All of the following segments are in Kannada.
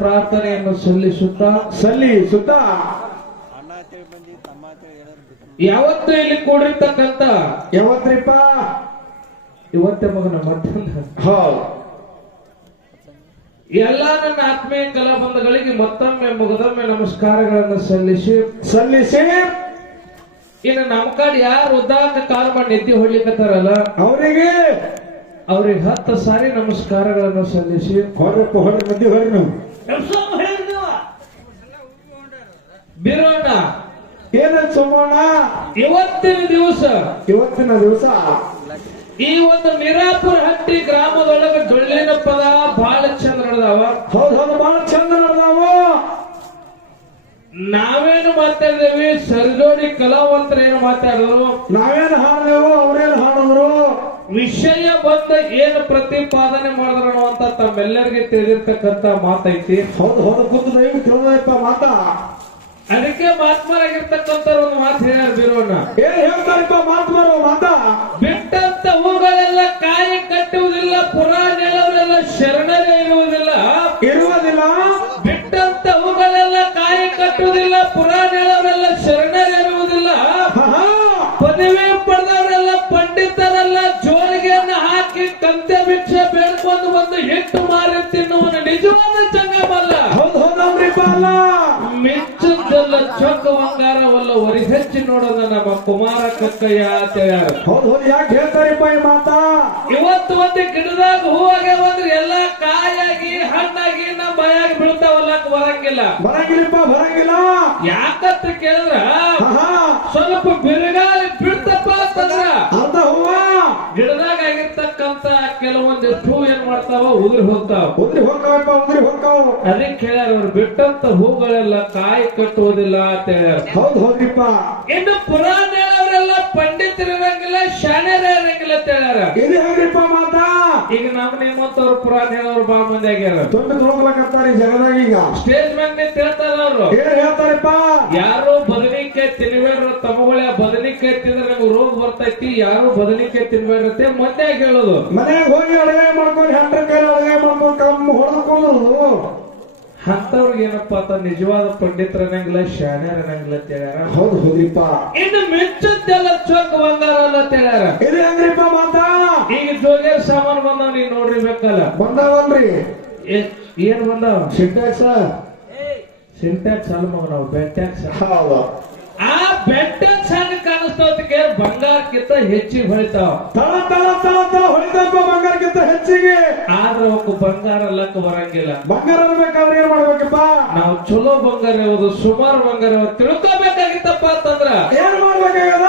ಪ್ರಾರ್ಥನೆಯನ್ನು ಸಲ್ಲಿಸುತ್ತಾ ಯಾವತ್ತು ಇಲ್ಲಿ ಕೂಡಿರ್ತಕ್ಕಂತ ಯಾವತ್ರಿಪ್ಪ ಇವತ್ತೇ ಮಗನ ಮತ್ತೊಂದು ಹೌದು ಎಲ್ಲಾ ನನ್ನ ಆತ್ಮೀಯ ಕಲಾಬಂಧಗಳಿಗೆ ಮತ್ತೊಮ್ಮೆ ಮುಗದೊಮ್ಮೆ ನಮಸ್ಕಾರಗಳನ್ನು ಸಲ್ಲಿಸಿ ಇನ್ನು ನಮ್ಮ ಕಡೆ ಯಾರು ಉದ್ದಾಕ ಕಾಲ್ ಮಾಡಿ ನಿದ್ದೆ ಹೊಡ್ಲಿಕ್ಕತ್ತಾರಲ್ಲ ಅವರಿಗೆ 10 ಸಾರಿ ನಮಸ್ಕಾರಗಳನ್ನು ಸಲ್ಲಿಸಿ ಹೊಡ್ರಿ ಮಧ್ಯೆ ಹೊಡ್ರಿ ನಾವು ಬಿರೋಣ ಏನಂತ ಸೋಮಣ್ಣ ಇವತ್ತಿನ ದಿವಸ ಈ ಒಂದು ಮಿರಾಪುರ ಹಟ್ಟಿ ಗ್ರಾಮದೊಳಗೆ ಡೊಳ್ಳಿನ ಪದ ಬಹಳ ಚಂದ ನಡೆದಾವ. ಹೌದು ಬಹಳ ಚಂದ ನಡೆದಾವ. ನಾವೇನು ಮಾತಾಡಿದೇವಿ, ಸರ್ಜೋಡಿ ಕಲಾವಂತರ ಏನು ಮಾತಾಡಿದ್ರು, ನಾವೇನು ಹಾಡಿದೆವು, ಅವ್ರೇನು ಹಾಡಿದ್ರು, ವಿಷಯ ಬಂದ ಏನು ಪ್ರತಿಪಾದನೆ ಮಾಡಿದ್ರು ಅಂತ ತಮ್ಮೆಲ್ಲರಿಗೆ ತಿಳಿದಿರ್ತಕ್ಕಂತ ಮಾತೈತಿ. ಹೌದು ಕೂತು ದಯವು ತಿಳಿದಪ್ಪ ಮಾತ. ಅದಕ್ಕೆ ಮಹಾತ್ಮರಾಗಿರ್ತಕ್ಕಂಥ ಒಂದು ಮಾತು ಹೇಳ್ಯಾರ ಬೀರೋಣ. ಏನ್ ಹೇಳ್ತಾರಪ್ಪ ಮಹಾತ್ಮರು ಮಾತ? ಬಿಟ್ಟಂತ ಹೂಗಳೆಲ್ಲ ಕಾಯಿ ಕಟ್ಟುವುದಿಲ್ಲ, ಪುರಾಣ ಹೇಳೋದ್ರೆಲ್ಲ ಶರಣರೇ ಇರುವುದಿಲ್ಲ. ಬಿಟ್ಟಂತ ಹೂಗಳೆಲ್ಲ ಕಾಯಿ ಕಟ್ಟುವುದಿಲ್ಲ, ಪುರಾಣ ಹೇಳೋರೆಲ್ಲ ಶರಣರೇ ಇರುವುದಿಲ್ಲ. ಪದವಿ ಪಡೆದವರೆಲ್ಲ ಪಂಡಿತರೆಲ್ಲ ಜೋಳಿಗೆಯನ್ನು ಹಾಕಿ ಕಂತೆ ಭಿಕ್ಷೆ ಬೇಡ್ಕೊಂಡು ಬಂದು ಹಿಟ್ಟು ಮಾರಿ ತಿನ್ನುವನು ನಿಜವಾದ ಚಂಗಮಲ್ಲ. ಅಲ್ಲ ಮೆಚ್ಚದ್ದೆಲ್ಲ ಚೊಕ್ಕ ಬಂಗಾರವಲ್ಲ ಒರಿ ಹೆಚ್ಚಿ ನೋಡೋದ ನಮ್ಮ ಕುಮಾರ ಕಕ್ಕಯ್ಯ ಅಂತ ಹೇಳ್ಯಾರ. ಹೌದು ಯಾಕೆ ಹೇಳ್ತಾರಪ್ಪ ಈ ಮಾತಾ? ಇವತ್ತು ಒಂದು ಗಿಡದಾಗ ಹೂವಾಗೆ ಬಂದ್ರೆ ಎಲ್ಲಾ ಕಾಯಾಗಿ ಹಣ್ಣಾಗಿ ನಮ್ಮ ಬಾಯಾಗಿ ಬೀಳ್ತಾವಲ್ಲ, ಬರಂಗಿಲ್ಲ. ಯಾಕಂತ ಕೇಳಿದ್ರ ಸ್ವಲ್ಪ ಬಿರುಗಾಳಿ ಬಿಡ್ತಪ್ಪ ಅಂತಂದ್ರ ಅರ್ಧ ಹೂವ ಗಿಡದಾಗ ಆಗಿರ್ತಕ್ಕಂತ ಕೆಲವೊಂದಿಷ್ಟು ಹೂ ಏನ್ ಮಾಡ್ತಾವ, ಉದುರಿ ಹೋಗ್ತಾವ. ಅದಕ್ಕೆ ಹೇಳ್ಯಾರ, ಅವ್ರು ಬಿಟ್ಟಂತ ಹೂಗಳೆಲ್ಲ ಕಾಯಿ ಕಟ್ಟುವುದಿಲ್ಲ ಅಂತ ಹೇಳ್ಯಾರ. ಹೌದ್ರಿಪ್ಪ. ಇನ್ನು ಪುರಾಣ ಹೇಳೋರೆಲ್ಲ ಪಂಡಿತರಿರಂಗಿಲ್ಲ, ಶಾಣ್ಯರ ಇರಂಗಿಲ್ಲ ಅಂತ ಹೇಳ್ಯಾರ. ಇದು ಹೇಳ್ರಿಪ್ಪ ಮಾತಾ. ಈಗ ನಮ್ಮ ನಿಮ್ಮಂತವ್ರು ಪುರಾಣ ಹೇಳೋರು ಬಾ ಮಂದಿ ಆಗ್ಯಾರ. ತೊಗೊಳಕತ್ತಾರ ಜಗದಾಗ. ಈಗ ಸ್ಟೇಜ್ ಮ್ಯಾಗ ಹೇಳ್ತಾರ ಅವ್ರು, ಏನ್ ಹೇಳ್ತಾರಪ್ಪ? ಯಾರು ಬದನಿಕಾಯಿ ತಿನ್ಬೇಡ್ರ ತಮ್ಮಗಳ, ಬದನಿಕಾಯಿ ತಿಂದ್ರೆ ನಮ್ಗೆ ರೋಗ ಬರ್ತೈತಿ, ಯಾರು ಬದನಿಕಾಯಿ ತಿನ್ಬೇಡ್ರತೆ ಮಂದ್ಯಾಗ ಹೇಳೋದು. ಮನ್ಯಾಗ ಹೋಗಿ ಅಡುಗೆ ಮಾಡ್ಕೊಂಡು ಹೆಂಡ್ರ ಕೈ ಅಡುಗೆ ಮಾಡ್ಕೊಂಡು ಕಮ್ಮಿ ಹೊಡೆದುಕೊಂಡು ಅಂತವ್ರಿಗೆ ಏನಪ್ಪಾ ಅಂತ ನಿಜವಾದ ಪಂಡಿತರನ್ನಂಗಿಲ್ಲ, ಶಾಣ್ಯರನ್ನಂಗಿಲ್ಲ ಅಂತ ಹೇಳ್ಯಾರ. ಹೌದ್ರಿಪ್ಪ. ಇನ್ನು ಮೆಚ್ಚದ್ದೆಲ್ಲ ಚೊಕ್ಕ ಬಂಗಾರ ಅಲ್ಲ ಅಂತ ಹೇಳ್ಯಾರ. ಇದು ಹೆಂಗ್ರಿಪ್ಪ ಮಾತಾ? ಈಗ ಜೋಗಿಯರ್ ಸಾಮಾನು ಬಂದಾವ, ನೀವ್ ನೋಡಿರ್ಬೇಕಲ್ಲ. ಬಂದಾವಲ್ರಿ? ಏನ್ ಬಂದಾವ? ಸಿಂಟ್ಯಾಕ್ಸ್ ಅಲ್ಲ ಮಗ, ನಾವು ಬೆಟ್ಯಾಕ್ಸ್. ಹೌದು. ಆ ಬೆಟ್ಯಾಕ್ಸ್ ಹಂಗ ಕಾಣಿಸ್ತೋದಕ್ಕೆ ಬಂಗಾರಕ್ಕಿಂತ ಹೆಚ್ಚಿಗೆ ಹೊಳಿತಾವ. ತಳ ಹೊಳಿತಪ್ಪ ಬಂಗಾರಕ್ಕಿಂತ ಹೆಚ್ಚಿಗೆ. ಆದ್ರೆ ಅವಕ್ಕೆ ಬಂಗಾರ ಅಲ್ಲಕ್ಕ ಬರಂಗಿಲ್ಲ. ಬಂಗಾರ ಅನ್ಬೇಕಾದ್ರೆ ಏನ್ ಮಾಡ್ಬೇಕಪ್ಪ? ನಾವು ಚಲೋ ಬಂಗಾರ ಯಾವುದು, ಸುಮಾರು ಬಂಗಾರ ಯಾವುದು ತಿಳ್ಕೊಬೇಕಾಗಿತ್ತಪ್ಪ ಅಂತಂದ್ರ ಏನ್ ಮಾಡ್ಬೇಕಾಗದ?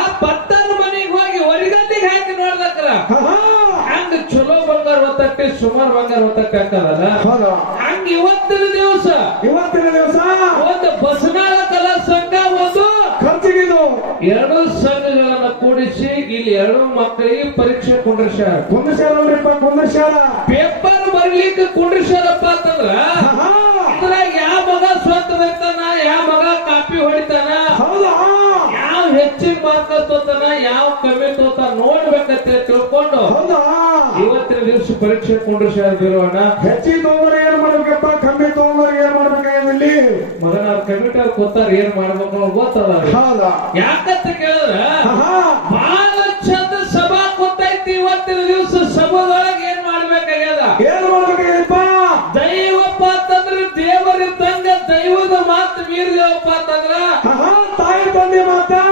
ಆ ಪತ್ತನ ಮನೆಗೆ ಹೋಗಿ ಹೊರಗಟ್ಟಿಗೆ ಹಾಕಿ ನೋಡ್ದಕ್ಕಲ್ಲ, ಹಂಗ ಚಲೋ ಬಂಗಾರ ಒತ್ತಟ್ಟಿ ಸುಮಾರು ಬಂಗಾರ ಒತ್ತಟ್ಟಿ ಹಾಕದಲ್ಲ. ಹಂಗ ಇವತ್ತಿನ ದಿವಸ ಒಂದು ಬಸನಾಳ ಕಲಾ ಸಂಘ ಒಂದು ಖರ್ಚಿಗಿದು 2 ಸಂಘಗಳನ್ನ ಕೂಡಿಸಿ ಇಲ್ಲಿ 2 ಮಕ್ಕಳಿಗೆ ಪರೀಕ್ಷೆ ಕುಂಡ್ರಿಸ್ಯಾರ. ಪೇಪರ್ ಬರ್ಲಿಕ್ಕೆ ಕುಂಡ್ರಿಸ್ಯಾರಪ್ಪ ಅಂತಂದ್ರ ಇದ್ರಾಗ ಯಾವ ಮಗ ಸ್ವಂತ ಬರ್ತಾನ, ಯಾವ ಮಗ ಕಾಪಿ ಹೊಡಿತಾನ, ಯಾವ ಹೆಚ್ಚಿಗೆ ಮಾರ್ಕ್ ತೋತಾನ, ಯಾವ ಕಮ್ಮಿ ತೋತಾನ ನೋಡ್ಬೇಕಂತ ತಿಳ್ಕೊಂಡು ಇವತ್ತಿನ ದಿವಸ ಪರೀಕ್ಷೆ ಕುಂಡ್ರಿಸ್ಯಾರ. ಬೀರೋಣ ಹೆಚ್ಚಿಗೆ ತಗೊಂಡ್ರೆ ಏನ್ ಮಾಡ್ಬೇಕಪ್ಪ, ಕಮ್ಮಿ ತಗೊಂಡ್ರೆ ಏನ್ ಮಾಡ್ಬೇಕಾಗಿಲ್ಲಿ? ಮಗನ ಕಮಿಟರ್ ಕೂತಾರ, ಏನ್ ಮಾಡ್ಬೇಕು ಗೊತ್ತದ. ಯಾಕಂತ ಕೇಳಿದ್ರ ಬಹಳ ಚಂದ ಸಭಾ ಕೂತೈತಿ. ಇವತ್ತಿನ ದಿವಸ ಸಭಾದೊಳಗೆ ಏನ್ ಮಾಡ್ಬೇಕಾಗ್ಯದ? ದೈವಪ್ಪ ಅಂತಂದ್ರೆ ದೇವರಿದ್ದಂಗ, ದೈವದ ಮಾತು ಮೀರಿದೇವಪ್ಪ ಅಂತಂದ್ರ ತಾಯಿ ತಂದೆ ಮಾತಾ,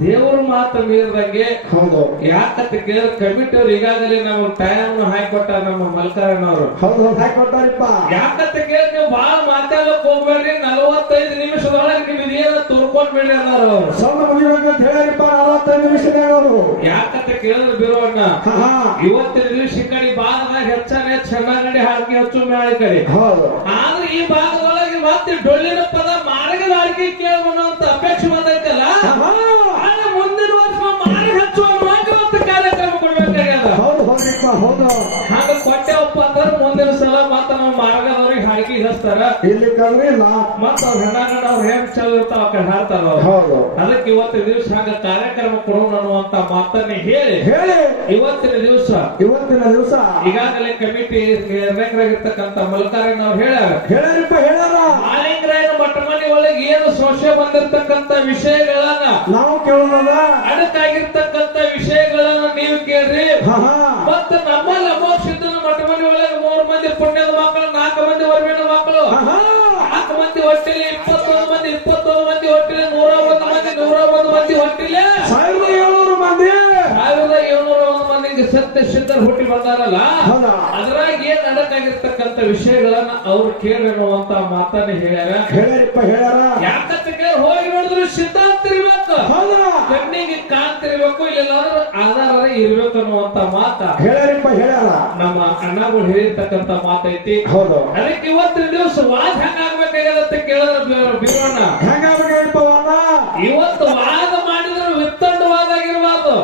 ದೇವ್ರ ಮಾತು ಮೀರಿದಂಗೆ. ಹೌದು. ಯಾಕಂತ ಕೇಳಿದ್ರೆ ಕಮಿಟಿ ಅವ್ರು ಈಗಾಗಲೇ ನಾವು ಟೈಮ್ ಹಾಕೊಟ್ಟ ನಮ್ಮ ಮಲ್ಕಾರಣ್ಣವ್ರು. ಹಾಕೊಟ್ಟಾರಿಪ್ಪ. ಯಾಕಂತ ಕೇಳಿದ್ರೆ ನೀವು ಬಹಳ ಮಾತಾಡಕ್ ಹೋಗ್ಬೇಡ್ರಿ, 45 ನಿಮಿಷದೊಳಗೆ ನೀವು ಇದೇನ ತೋರ್ಕೊಂಡ್ ಬಿಡ್ರಿ ಅನ್ನೋರು ಅವ್ರು. ಸಣ್ಣ ಮುಗಿಬೇಕಂತ ಹೇಳಿರಿಪ್ಪ 45 ನಿಮಿಷದಾಗ ಅವರು. ಯಾಕಂತ ಕೇಳಿದ್ರೆ ಬೀರೋಣ ಇವತ್ತಿನ ದಿವಸ ಈ ಕಡೆ ಭಾಗದಾಗ ಹೆಚ್ಚಾನೆ ಚೆನ್ನಾಗಡಿ ಹಾಕಿ ಹೆಚ್ಚು ಮೇಳ ಕಡೆ. ಆದ್ರೆ ಈ ಭಾಗದೊಳಗೆ ಮತ್ತೆ ಡೊಳ್ಳಿನ ಪದ ಮಾರ್ಗದ ಅಡಿಕೆ ಕೇಳೋಣ ಅಂತ ಅಪೇಕ್ಷೆ ಬಂದೈತಲ್ಲ, ಮುಂದಿನ ವರ್ಷ ಮಾರಿ ಹಚ್ಚುವ ಮಾಡುವಂತ ಕಾರ್ಯಕ್ರಮ ಕೊಡ್ಬೇಕಾಗ್ಯದ. ಹಂಗ ಕೊಟ್ಟೆವಪ್ಪ ಅಂದ್ರೆ ಮುಂದಿನ ಸಲ ಮತ್ತ ನಾವು ಮಾರ್ಗದವ್ರಿಗೆ ಹಾಕಿ ಹಾಡ್ಗಿ ಹಚ್ತಾರ ಇಲ್ಲಿ ಕಂಡ್ರಿ ಇಲ್ಲ ಮತ್ತ ಅವ್ರ ಹೆಣ್ಣಾಗಣ ಅವ್ರ ಹೆಂಗ್ ಚಲೋ ಇರ್ತಾವ ಆ ಕಡೆ ಹಾಡ್ತಾರ ಅವ್ರು. ಹೌದು ಅದಕ್ಕೆ ಇವತ್ತಿನ ದಿವಸ ಹಂಗ ಕಾರ್ಯಕ್ರಮ ಕೊಡೋಣ ಅನ್ನುವಂತ ಮಾತನ್ನ ಹೇಳಿ ಇವತ್ತಿನ ದಿವಸ ಈಗಾಗಲೇ ಕಮಿಟಿ ನಿರ್ಣಯರಾಗಿರ್ತಕ್ಕಂಥ ಮಲ್ಕಾರಣ್ಣ ಅವ್ರು ಹೇಳ್ಯಾರ ಮಾಲಿಂಗರಾಯನ ಮಠಮನಿ ಒಳಗೆ ಏನು ಸೋಷೆ ಬಂದಿರ್ತಕ್ಕಂಥ ವಿಷಯಗಳನ್ನ ನಾವು ಕೇಳೋದ ಅಡಕಾಗಿರ್ತಕ್ಕಂಥ ವಿಷಯಗಳನ್ನ ನೀವು ಕೇಳ್ರಿ. ಮತ್ತ ನಮ್ಮಲ್ಲಿ ಅಮೋಕ್ಷಿದ್ದನ ಮಠಮನಿ ಒಳಗೆ 3 ಮಂದಿ ಪುಣ್ಯದ ಮಕ್ಕಳು, 4 ಮಂದಿ ವರ್ಮಿನ ಮಕ್ಕಳು, 4 ಮಂದಿ ಹೊಟ್ಟಿಲಿ 21 ಮಂದಿ 21 ಮಂದಿ ಹೊಟ್ಟಿಲಿ 101 ಮಂದಿ 101 ಮಂದಿ ಹೊಟ್ಟಿಲೆ 1700 ಮಂದಿ 1701 ಮಂದಿಗೆ ಸತ್ಯ ಸಿದ್ಧರು ಹುಟ್ಟಿ ಬಂದಾರಲ್ಲ. ಅದ್ರಾಗ ಏನ್ ಅಡಕಾಗಿರ್ತಕ್ಕಂಥ ವಿಷಯಗಳನ್ನ ಅವ್ರು ಕೇಳಿರುವಂತ ಮಾತನ್ನ ಹೇಳ್ಯಾರ. ಯಾಕಂತ ಕೇಳಿ ಹೋಗಿ ನೋಡಿದ್ರು ಸಿದ್ಧಾಂತ ಇರ್ಬೇಕು, ಕಣ್ಣಿಗೆ ಕಾಂತಿರ್ಬೇಕು, ಇಲ್ಲ ಆಧಾರ ಇರ್ಬೇಕು ಅನ್ನುವಂತ ಮಾತ ನಮ್ಮ ಅಣ್ಣಗಳು ಹೇಳಿರ್ತಕ್ಕಂಥ ಮಾತೈತಿ. ಅದಕ್ಕೆ ಇವತ್ತಿನ ದಿವಸ ವಾದ ಹೆಂಗಾಗ್ಬೇಕಾಗತ್ತ ಕೇಳಿದ್ರೆ ಬೀರೋಣ ಇವತ್ತು ವಾದ ಮಾಡಿದ್ರೆ ವಿತ್ತಂಡವಾದ ಆಗಿರ್ಬಾರ್ದು.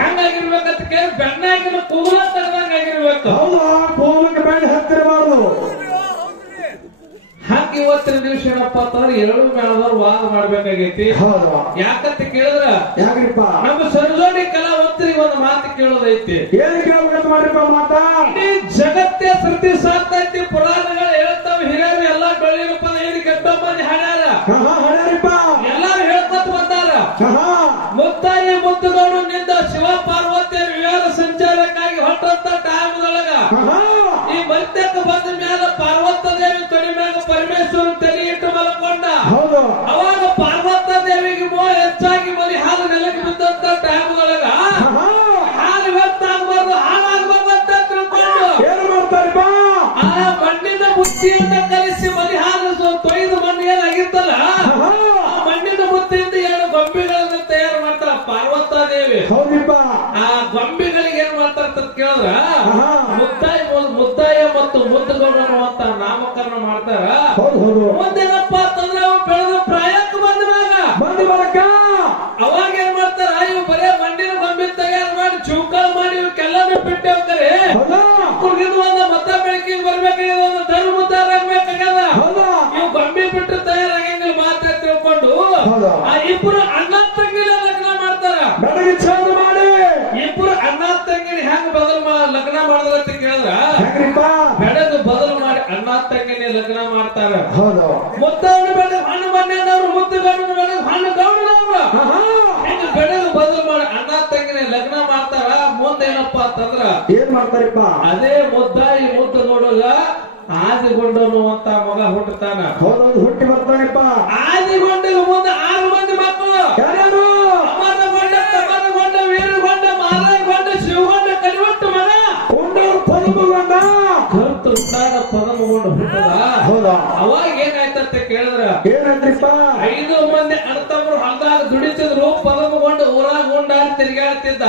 ಹೆಂಗಾಗಿರ್ಬೇಕಂತ ಕೇಳಿ ಬೆನ್ನಾಗಿನ ಕೂದಲ ತೆಗೆದಂಗಾಗಿರ್ಬೇಕು. ಹಂಗ ಇವತ್ತಿನ ದಿವಸ ಏನಪ್ಪಾ ಅಂತಂದ್ರೆ 2 ಮೇಳದವ್ರು ವಾದ ಮಾಡ್ಬೇಕಾಗೈತಿ. ಯಾಕಂತ ಕೇಳಿದ್ರ ನಮ್ಮ ಸರಜೋಡಿ ಕಲಾವಂತರಿಗೆ ಒಂದು ಮಾತು ಕೇಳೋದೈತಿ. ಏನ್ ಕೇಳ್ಬೇಕಂತ ಮಾಡ್ರಿಪ್ಪ ಮಾತ? ಇಡೀ ಜಗತ್ತೇ ಸೃಷ್ಟಿ ಸಾಕ್ತೈತಿ, ಪುರಾಣಗಳು ಹೇಳ್ತಾವ, ಹಿರಿಯರು ಎಲ್ಲಾ ಡೊಳ್ಳಿನ ಪದ ಹೇಳಿ ಕೆಟ್ಟ ಮಂದಿ ಹಾಡ್ಯಾರ, ಎಲ್ಲಾರು ಹೇಳ್ಕೊತ ಬಂದಾರ. ಮುತ್ತಾಯಿ ಮುತ್ತುಗಳು ನಿಂದ ಶಿವ ಪಾರ್ವತಿಯರ ವಿಹಾರ ಸಂಚಾರಕ್ಕಾಗಿ ಹೊಟ್ಟಂತ ಟೈಮ್ದೊಳಗ ಈ ಮರ್ತ್ಯಕ್ಕೆ ಬಂದ ಮ್ಯಾಲ ಪಾರ್ವತ ದೇವಿ ತೊಡಿ ಮ್ಯಾಗ ಪರಮೇಶ್ವರ ತಲೆ ಇಟ್ಟು ಮಲ್ಕೊಂಡ. ಅವಾಗ ಪಾರ್ವತ ದೇವಿಗೆ ಮೋಹ ಹೆಚ್ಚಾಗಿ ಬಲಿ ಹಾಲು ನೆಲಕ್ಕೆ ಬಿದ್ದಂತ ಟೈಮ್ದೊಳಗ ಹಾಲು ವ್ಯರ್ಥ ಆಗ್ಬಾರ್ದು, ಹಾಳಾಗ್ಬಾರ್ದು ಅಂತ ತಿಳ್ಕೊಂಡು ಏನ್ ಮಾಡ್ತಾರಪ್ಪ ಆ ಮಣ್ಣಿನ ಬುತ್ತಿಯನ್ನ ಕಲಿಸಿ ಬಲಿ ಹಾಲು ತೊಯ್ದು ಮಣ್ಣು ಏನಾಗಿತ್ತಲ್ಲ ಆ ಮಣ್ಣಿನ ಬುತ್ತಿಯಿಂದ 2 ಗೊಂಬೆಗಳನ್ನ ತಯಾರು ಮಾಡ್ತಾರ ಪಾರ್ವತ ದೇವಿ. ಆ ಗೊಂಬೆಗಳಿಗೆ ಏನ್ ಮಾಡ್ತಾರ ಅಂತ ಕೇಳಿದ್ರ ಮುದ್ದಾಯ ಮತ್ತು ಮುದ್ದುಗೌಡ ಅನ್ನುವಂತ ನಾಮಕರಣ ಮಾಡ್ತಾರ. ಮುಂದೇನಪ್ಪ ಅಂತಂದ್ರೆ ಅವ್ ಬೆಳೆದ ಪ್ರಾಯಕ್ಕೆ ಬಂದಾಗ ಅವಾಗ ಏನ್ ಮಾಡ್ತಾರ, ಇವ್ ಬರೇ ಮಣ್ಣಿನ ಗೊಂಬೆ ತಯಾರು ಮಾಡಿ ಚೌಕಾಲ್ ಮಾಡಿ ಇವಕ್ಕೆಲ್ಲಾನು ಬಿಟ್ಟೇವ್ಕರೆ ಕುಡಿದು ಒಂದು ಮತ ಬೆಳಕಿಗೆ ಬರ್ಬೇಕಾಗ್ಯದ, ಒಂದು ಧರ್ಮ ಉದ್ಧಾರ ಆಗ್ಬೇಕಾಗ್ಯದ. ಇವ್ ಗೊಂಬೆ ಬಿಟ್ಟು ತಯಾರಾಗಂಗಿಲ್ಲ ಮಾತ್ರ ತಿಳ್ಕೊಂಡು ಆ ಇಬ್ರು ಅಣ್ಣ ತಂಗಿನ ಲಗ್ನ ಮಾಡ್ತಾರ. ಇಬ್ರು ಅಣ್ಣ ತಂಗಿನ ಹೆಂಗ್ ಲಗ್ನ ಮಾಡಿದ್ರ ಅಂತ ಕೇಳಿದ್ರ ಬೆಳೆದು ಬದಲು ಮಾಡಿ ಅಣ್ಣ ತಂಗಿನ ಲಗ್ನ ಮಾಡ್ತಾರ. ಮುದ್ದವನ್ನ ಬೆಳೆದು ಹಣ್ಣು ಮಣ್ಣವ್ರು, ಮುದ್ದುಗೌಡನ ಬೆಳೆದು ಹಣ್ಣು ಗೌಡನವ್ರು ಹೆಂಗ ಬೆಳೆದು ಬದಲು ಮಾಡಿ ಅಣ್ಣ ತಂಗಿನ ಲಗ್ನ ಮಾಡ್ತಾರ. ಮುಂದೇನಪ್ಪ ಅಂತಂದ್ರ ಏನ್ ಮಾಡ್ತಾರಪ್ಪ, ಅದೇ ಮುದ್ದಾಯಿ ಮುದ್ದುಗೌಡಗ ಆದಿಗೊಂಡ ಅನ್ನುವಂತ ಮಗ ಹುಟ್ಟುತ್ತಾನ. ಹುಟ್ಟಿ ಬರ್ತಾನಪ್ಪ. ಆದಿಗೊಂಡಿಗೆ ಮುಂದೆ 6 ಮಂದಿ ಮಕ್ಕಳು, ಅಮರಗೊಂಡ, ತಮರಗೊಂಡ, ವೀರಗೊಂಡ, ಮಾಲಯಗೊಂಡ, ಶಿವಗೊಂಡ, ಕಲಿವಟ್ಟು ಮಗ ಪದಮಗೊಂಡ ಕರುತ್ತು ಉಂಟಾದ ಪದಮಗೊಂಡ ಹುಟ್ಟದ. ಅವಾಗ ಏನಾಯ್ತಂತ ಕೇಳಿದ್ರ ಏನಂದ್ರಿಪ್ಪ, 5 ಮಂದಿ ಅಣ್ಣತಮ್ಮರು ಹೊಲದಾಗ ದುಡಿತಿದ್ರು, ಪದಮಗೊಂಡ ಊರಾಗ ಉಂಡಾಡಿ ತಿರುಗಾಡ್ತಿದ್ದ.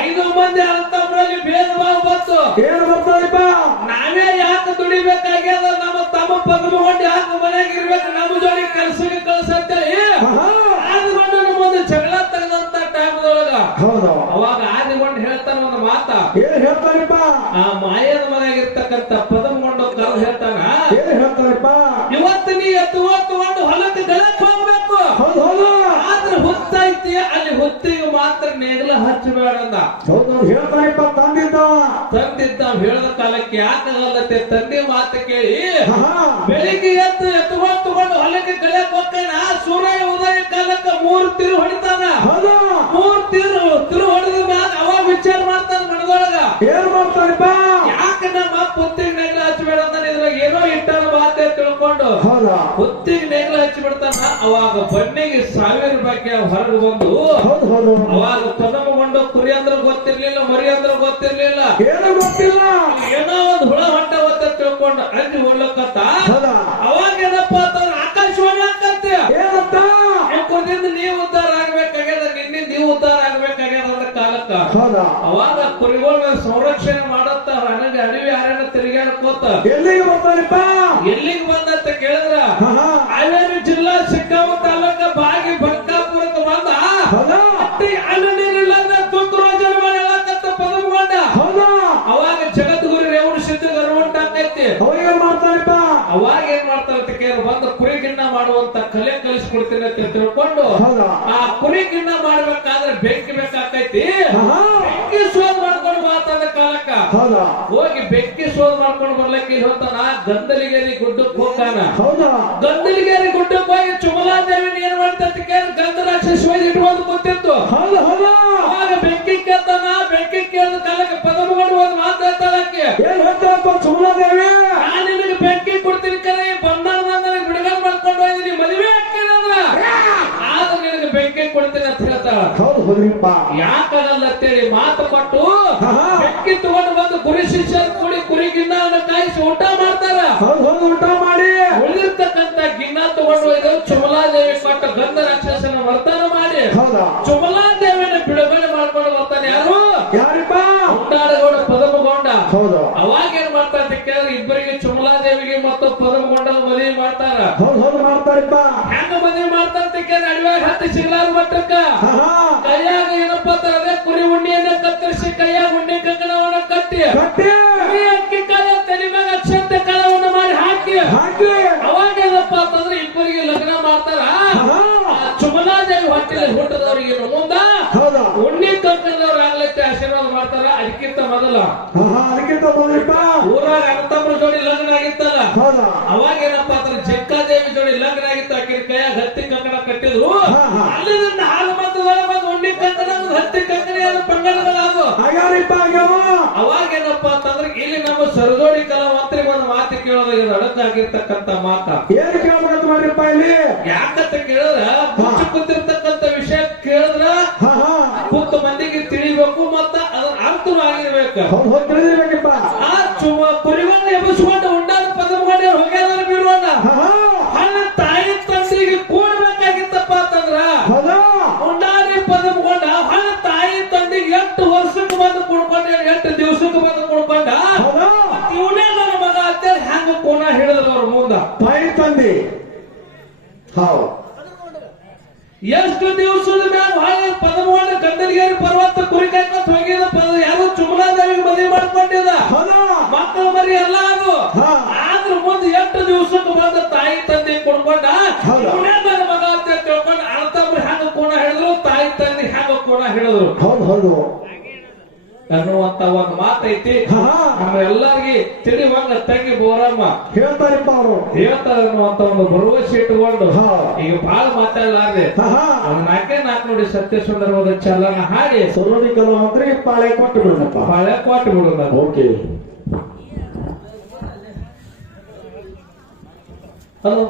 5 ಮಂದಿ ಅಣ್ಣತಮ್ಮರಲ್ಲಿ ಭೇದ ಭಾವ ಬಂತು. ಏನ್ ಬರ್ತಾರಪ್ಪ, ನಾವೇ ಯಾಕೆ ದುಡಿಬೇಕಾಗ್ಯದ, ನಮ್ಮ ತಮ್ಮ ಪದಮಗೊಂಡ ಯಾಕೆ ಮನೆಯಾಗ ಇರ್ಬೇಕು, ನಮ್ಮ ಜೋಡಿ ಕೆಲಸಕ್ಕೆ ಕಳ್ಸಂತೇಳಿ ಆದಿಗೊಂಡ ಮುಂದೆ ಜಗಳ ತೆಗೆದಂತ ಟೈಮ್ದೊಳಗ ಅವಾಗ ಆದಿಗೊಂಡ ಹೇಳ್ತಾನ ಒಂದು ಮಾತ. ಏನ್ ಹೇಳ್ತಾರಪ್ಪ, ಆ ಮಾಯದ ಮನೆಯಾಗಿರ್ತಕ್ಕಂಥ ಪದಮಗೊಂಡ ಕರೆದು ಹೇಳ್ತಾನ, ಏನ್ ಹೇಳ್ತಾರಪ್ಪ, ಇವತ್ತು ನೀ ಎತ್ತುಕೊಂಡು ಹೊಲಕ್ಕೆ ಗಳಕ್ಕೆ ಹೋಗ್ಬೇಕು, ಆದ್ರೆ ಹುತ್ತೈತಿ ಅಲ್ಲಿ ಹುತ್ತಿಗೆ ಮಾತ್ರ ನೇಗಲ ಹಚ್ಚಬೇಡ ಅಂದ. ಹೇಳ್ತಾರಪ್ಪ. ತಂದಿದ್ದ ಹೇಳದ ಕಾಲಕ್ಕೆ ಯಾಕಾಗಲ್ಲತ್ತೆ ತಂದೆ ಮಾತು ಕೇಳಿ ಬೆಳಿಗ್ಗೆ ಎತ್ತುಕೊಂಡು ಹೊಲಕ್ಕೆ ಗಳಕ್ಕೆ ಹೋಗ್ತಾನ. ಸೂರ್ಯ ಉದಯ ಕಾಲಕ್ಕೆ 3 ತಿರು ಹೊಡಿತಾನ. 3 ತಿರು ಹೊಡೆದ ಮ್ಯಾಲ ಅವಾಗ ವಿಚಾರ ಮಾಡ್ತಾನ ಮನದೊಳಗ, ಏನ್ ಮಾಡ್ತಾರಪ್ಪ, ಯಾಕೆ ನಮ್ಮ ಹುತ್ತಿಗೆ ನೇಗ್ಲ ಹಚ್ಚಬೇಡ ಅಂತ ಇದ್ರಾಗ ಏನೋ ಇಟ್ಟಾನ ಮಾತೆ ತಿಳ್ಕೊಂಡು ಹುತ್ತಿಗೆ ನೇಗ್ಲ ಹಚ್ಚಿ ಬಿಡ್ತಾನ. ಅವಾಗ ಬಣ್ಣಿಗೆ 1000 ರೂಪಾಯಿ ಹೊರಗೆ ಬಂದು ಅವಾಗ ಪದಮಗೊಂಡ ಕುರಿ ಅಂದ್ರೆ ಗೊತ್ತಿರ್ಲಿಲ್ಲ, ಮರಿ ಅಂದ್ರೆ ಗೊತ್ತಿರ್ಲಿಲ್ಲ, ಏನೋ ಒಂದು ಹುಳ ಹೊಂಟ ಅಂತ ತಿಳ್ಕೊಂಡು ಅಂಜಿ ಹೊಡ್ಲಕ್ಕತ್ತ. ಅವಾಗ ಏನಪ್ಪಾ ಅಂತಂದ್ರೆ ಆಕಾಶವಾಣಿ ಹಾಕತ್ತೆ, ಕುರಿದಿಂದ ನೀವು ಉದ್ಧಾರ ಆಗ್ಬೇಕಾಗ್ಯದ, ನಿನ್ನಿಂದ ನೀವು ಉದ್ಧಾರ ಆಗ್ಬೇಕಾಗ್ಯದ ಅಂದ ಕಾಲಕ್ಕ ಅವಾಗ ಕುರಿಗಳನ್ನ ಸಂರಕ್ಷಣೆ ಮಾಡತ್ತ ಅಡವಿ ಅರಣ್ಯ ತಿರುಗಾಡ್ಕೋತ ಎಲ್ಲಿಗೆ ಬರ್ತಾರಪ್ಪ, ಎಲ್ಲಿಗೆ ಬಂದಂತ ಕೇಳಿದ್ರ ಹಾವೇರಿ ಜಿಲ್ಲಾ ಶಿಗ್ಗಾಂವ ತಾಲೂಕ ಬಾಗಿ ಬಂಕಾಪುರಕ್ಕೆ ಬಂದ. ಅಲ್ಲಿ ನೀರಿಲ್ಲ ತುತ್ತುರಾಜನ ಮನೆ ಹೇಳಕತ್ತ ಪದಮಗೊಂಡ. ಅವಾಗ ಜಗದ್ಗುರು ರೇವಣ ಸಿದ್ಧ ಗರ್ವಂಟಾಕೈತಿ. ಐತಿ. ಅವಾಗ ಮಾಡ್ತಾನಪ್ಪ. ಅವಾಗ ಏನ್ ಮಾಡ್ತಾರ ಅಂತ ಕೇಳಿ ಬಂದು ಕುರಿ ಗಿಣ್ಣ ಮಾಡುವಂತ ಕಲೆ ಕಲಿಸ್ಕೊಡ್ತೀನಿ ಅಂತ ತಿಳ್ಕೊಂಡು ಆ ಕುರಿ ಗಿಣ್ಣ ಮಾಡ್ಬೇಕಾದ್ರೆ ಬೆಂಕಿ ಬೇಕಾಕೈತಿ. ಬೆಂಕಿ ಶೋಧ ಮಾಡ್ಕೊಂಡು ಮಾತಾಡ ಕಾಲಕ್ಕ ಹೋಗಿ ಬೆಂಕಿ ಶೋಧ ಮಾಡ್ಕೊಂಡು ಬರ್ಲಕ್ಕೆ ಇಲ್ಲಿ ಹೊತ್ತಾನ ಗಂಧಲಿಗೇರಿ ಗುಡ್ಡಕ್ಕೆ ಹೋಗ್ತಾನ. ಗಂಧಲಿಗೇರಿ ಗುಡ್ಡಕ್ಕೆ ಹೋಗಿ ಚುಮಲಾದೇವಿನ ಏನ್ ಮಾಡ್ತಾ ಅಂತ ಕೇಳಿ ಗಂಧ ರಾಕ್ಷಸ ಇಟ್ಕೊಂಡು ಕೂತಿತ್ತು. ಅವಾಗ ಬೆಂಕಿ ಕೇಳ್ತಾನ. ಬೆಂಕಿ ಕೇಳಿದ ಕಾಲಕ್ಕೆ ಪದಮಗೊಂಡು ಒಂದು ಮಾತಾಡ್ತಾಳಕ್ಕೆ ಏನ್ ಹೇಳ್ತಾರಪ್ಪ ಚುಮಲಾದೇವಿ, ನಾನು ನಿನಗೆ ಬೆಂಕಿ ಕೊಡ್ತೀನಿ ಕರೆ ಬಂಗಾರದಿಂದ ಬಿಡುಗಡೆ ಮಾಡ್ಕೊಂಡು ಹೋಗಿದ್ದೀನಿ ಮದುವೆ ಹಾಕಿನಂದ್ರ ಆದ್ರೆ ನಿನಗೆ ಬೆಂಕಿ ಕೊಡ್ತೀನಿ ಅಂತ ಹೇಳ್ತಾಳ. ಯಾಕಾಗಲ್ಲ ಅಂತೇಳಿ ಮಾತು ಕೊಟ್ಟು ಬೆಂಕಿ ತಗೊಂಡು ಬಂದು ಕುರಿ ಶಿಷ್ಯರು ಕೂಡಿ ಕುರಿ ಗಿನ್ನ ಕಾಯಿಸಿ ಊಟ ಮಾಡ್ತಾರ. ಊಟ ಮಾಡಿ ಉಳಿದಿರ್ತಕ್ಕಂತ ಗಿನ್ನ ತಗೊಂಡು ಹೋಯ್ದು ಚುಮಲಾದೇವಿ ಕೊಟ್ಟ ಗಂಧ ರಾಕ್ಷಸನ ವರ್ತನ ಮಾಡಿ ಚುಮಲಾದೇವಿನ ಬಿಡುಗಡೆ ಮಾಡ್ಕೊಂಡು ಬರ್ತಾನೆ. ಯಾರು ಯಾರಿಪ್ಪ? ಉಂಡಾಡಗೌಡ ಪದಮಗೊಂಡ. ಅವಾಗ ಏನ್ ಮಾಡ್ತಾರ ಅಂತ ಕೇಳಿದ್ರೆ ಇಬ್ಬರಿಗೆ ಚುಮಲಾದೇವಿಗೆ ಮತ್ತು ಪದಮಗೊಂಡ ಮದುವೆ ಮಾಡ್ತಾರ. ಮಾಡ್ತಾರಪ್ಪ. ಹೆಂಗ ಮದುವೆ ಮಾಡ್ತಾರ ಅಂತ ಕೇಳಿದ್ರೆ ಅಡಿವಾಗ ಹತ್ತಿ ಸಿಗ್ಲಾರ ಮಟ್ಟಕ್ಕ ಕೈಯಾಗ ಏನಪ್ಪ ಅದೇ ಕುರಿ ಉಂಡಿಯನ್ನ ಕತ್ತರಿಸಿ ಕೈಯಾಗ ಉಂಡಿ ಕಂಕಣವನ್ನ ಕಟ್ಟಿ ಅಕ್ಕಿ ಕಾಲ ತಲೆ ಮ್ಯಾಗ ಅಕ್ಷಂತ ಕಾಲವನ್ನು ಮಾಡಿ ಹಾಕಿ ಅವಾಗ ಏನಪ್ಪ ಅಂತಂದ್ರೆ ಇಬ್ಬರಿಗೆ ಲಗ್ನ ಮಾಡ್ತಾರ. ಚುಮಲಾದೇವಿ ಹೊಟ್ಟೆಯಲ್ಲಿ ಹುಟ್ಟದವ್ರಿಗೆ ಮುಂದ ಉಣ್ಣಿ ಕಂಕಣದವ್ರು ಆಗ್ಲತ್ತೆ ಆಶೀರ್ವಾದ ಮಾಡ್ತಾರ. ಅದಕ್ಕಿಂತ ಮೊದಲ ಊರಾಗ ಅಣ್ಣತಮ್ಮನ ಜೋಡಿ ಲಗ್ನ ಆಗಿತ್ತಲ್ಲ ಅವಾಗ ಏನಪ್ಪಾ ಅಂದ್ರೆ ಜಕ್ಕಾದೇವಿ ಜೋಡಿ ಲಗ್ನ ಆಗಿತ್ತು. ಆಕಿನ ಕೈಯಾಗ ಹತ್ತಿ ಕಂಕಣ ಕಟ್ಟಿದ್ರು. ಅಲ್ಲಿಂದ ಹಾಲು ಬಂದು ಉಣ್ಣಿ ಕಂಕಣ ಹತ್ತಿ ಕಂಕಣ ಪಂಗಡಗಳಾದವು. ಅವಾಗ ಏನಪ್ಪಾ ಅಂತಂದ್ರೆ ಇಲ್ಲಿ ನಮ್ಮ ಸರದೋಡಿ ಕಲಾವಂತರಿಗೆ ಒಂದು ಮಾತು ಕೇಳೋದಾಗ ಅಡಕಾಗಿರ್ತಕ್ಕಂತ ಮಾತ ಏನ್ ಕೇಳ್ಬೇಕಂತ ಮಾಡಿರಪ್ಪ ಇಲ್ಲಿ. ಯಾಕಂತ ಕೇಳಿದ್ರ ಮುಚ್ಚಿ ಕೂತಿರ್ತಕ್ಕಂತ ವಿಷಯ ಕೇಳಿದ್ರ ಕೂತ ಮಂದಿಗೆ ತಿಳಿಬೇಕು ಮತ್ತ ಅದ್ರ ಅರ್ಥನೂ ಆಗಿರ್ಬೇಕು. ಆ ಕುರಿವನ್ನ ಎಬ್ಬಿಸ್ಕೊಂಡು ಉಂಡಾದ ಪದಮಗೊಂಡ ಹೋಗ್ಯಾರ ಬಿಡುವಣ್ಣ ಹಣ್ಣ ತಾಯಿ ತಂದೆಗೆ ಕೂಡ್ಬೇಕಾಗಿತ್ತಪ್ಪ ಅಂತಂದ್ರ ಉಂಡಾದಿ ಪದಮಗೊಂಡ ಹಣ್ಣ ತಾಯಿ ತಂದೆಗೆ ಎಷ್ಟು ವರ್ಷಕ್ಕೆ ಬಂದು ಕುಡ್ಕೊಂಡ ಎಷ್ಟು ದಿವಸಕ್ಕೆ ಬಂದು ಕುಡ್ಕೊಂಡ ಇವನೇ ನನ್ನ ಮಗ ಅಂತೇಳಿ ಹೆಂಗ ಕೋಣ ಹೇಳಿದ್ರು ಅವ್ರ ಮುಂದ ತಾಯಿ ತಂದೆ ಎಷ್ಟು ದಿವಸದ ಮ್ಯಾಗ ಹಾಗೆ ಪದಮಗೊಂಡ ಗಂಧಲಿಗೇರಿ ಪರ್ವತ ಕುರಿ ಕಾಯ್ಕೊಂತ ಹೋಗಿದ ಯಾರು ಚುಮಲಾದೇವಿಗೆ ಮದುವೆ ಮಾಡ್ಕೊಂಡಿದ ಮಕ್ಕಳು ಮರಿ ಎಲ್ಲ ಅದು. ಆದ್ರ ಮುಂದೆ ಎಷ್ಟು ದಿವಸಕ್ಕೆ ಬಂದ ತಾಯಿ ತಂದೆ ಕೊಡ್ಕೊಂಡ ಇವನೇ ನನ್ನ ಮಗ ಅಂತ ತಿಳ್ಕೊಂಡು ಅಣ್ಣತಮ್ಮರು ಹೆಂಗ ಕೋಣ ಹೇಳಿದ್ರು ತಾಯಿ ತಂದೆ ಹೆಂಗ ಕೋಣ ಹೇಳಿದ್ರು ಅನ್ನುವಂತ ಒಂದು ಮಾತೈತಿ. ನಮ್ಮ ಎಲ್ಲರಿಗೆ ತಿಳಿವಂಗ ತಂಗಿ ಬೋರಮ್ಮ ಹೇಳ್ತಾರಪ್ಪ ಅವರು ಹೇಳ್ತಾರೆ ಅನ್ನುವಂತ ಒಂದು ಭರವಸೆ ಇಟ್ಟುಕೊಂಡು ಈಗ ಬಹಳ ಮಾತಾಡಲಾರ್ದೆ ನಾಲ್ಕು ನೋಡಿ ಸತ್ಯ ಸುಂದರವಾದ ಚಾಲನ ಹಾಡಿ ಸರೋಡಿ ಕಲಾವಂತರಿಗೆ ಪಾಳೆ ಕೊಟ್ಟು ಬಿಡೋಣಪ್ಪ. ಪಾಳೆ ಕೊಟ್ಟು ಬಿಡೋಣ. ಓಕೆ. ಹಲೋ